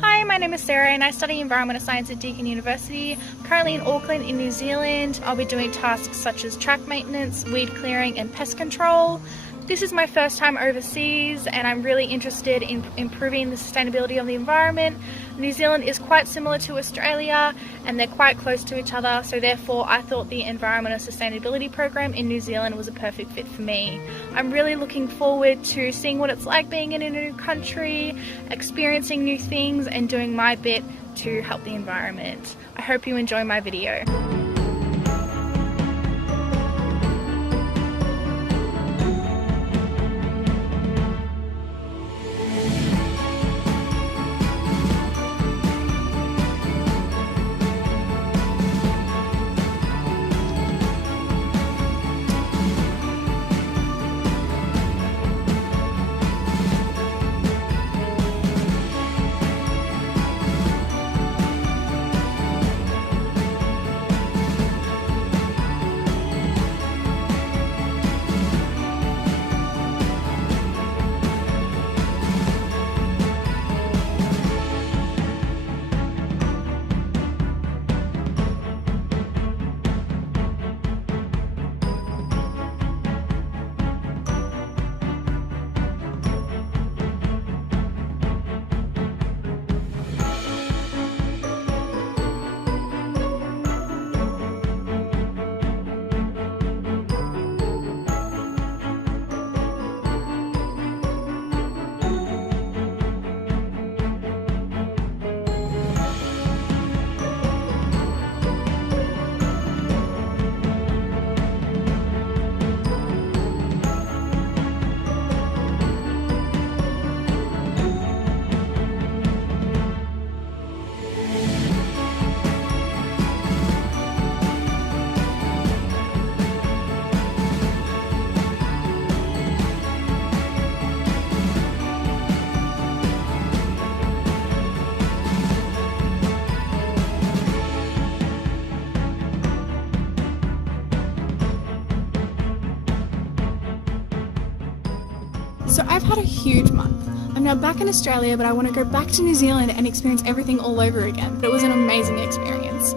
Hi, my name is Sarah and I study environmental science at Deakin University. I'm currently in Auckland in New Zealand. I'll be doing tasks such as track maintenance, weed clearing and pest control. This is my first time overseas and I'm really interested in improving the sustainability of the environment. New Zealand is quite similar to Australia and they're quite close to each other, so therefore I thought the environmental sustainability program in New Zealand was a perfect fit for me. I'm really looking forward to seeing what it's like being in a new country, experiencing new things and doing my bit to help the environment. I hope you enjoy my video. So I've had a huge month. I'm now back in Australia, but I want to go back to New Zealand and experience everything all over again. It was an amazing experience.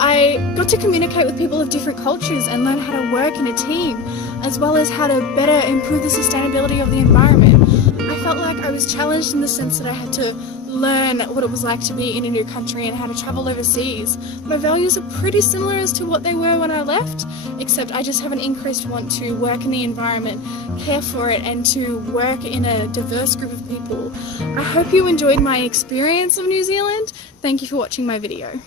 I got to communicate with people of different cultures and learn how to work in a team, as well as how to better improve the sustainability of the environment. I felt like I was challenged in the sense that I had to learn what it was like to be in a new country and how to travel overseas. My values are pretty similar as to what they were when I left, except I just have an increased want to work in the environment, care for it, and to work in a diverse group of people. I hope you enjoyed my experience of New Zealand. Thank you for watching my video.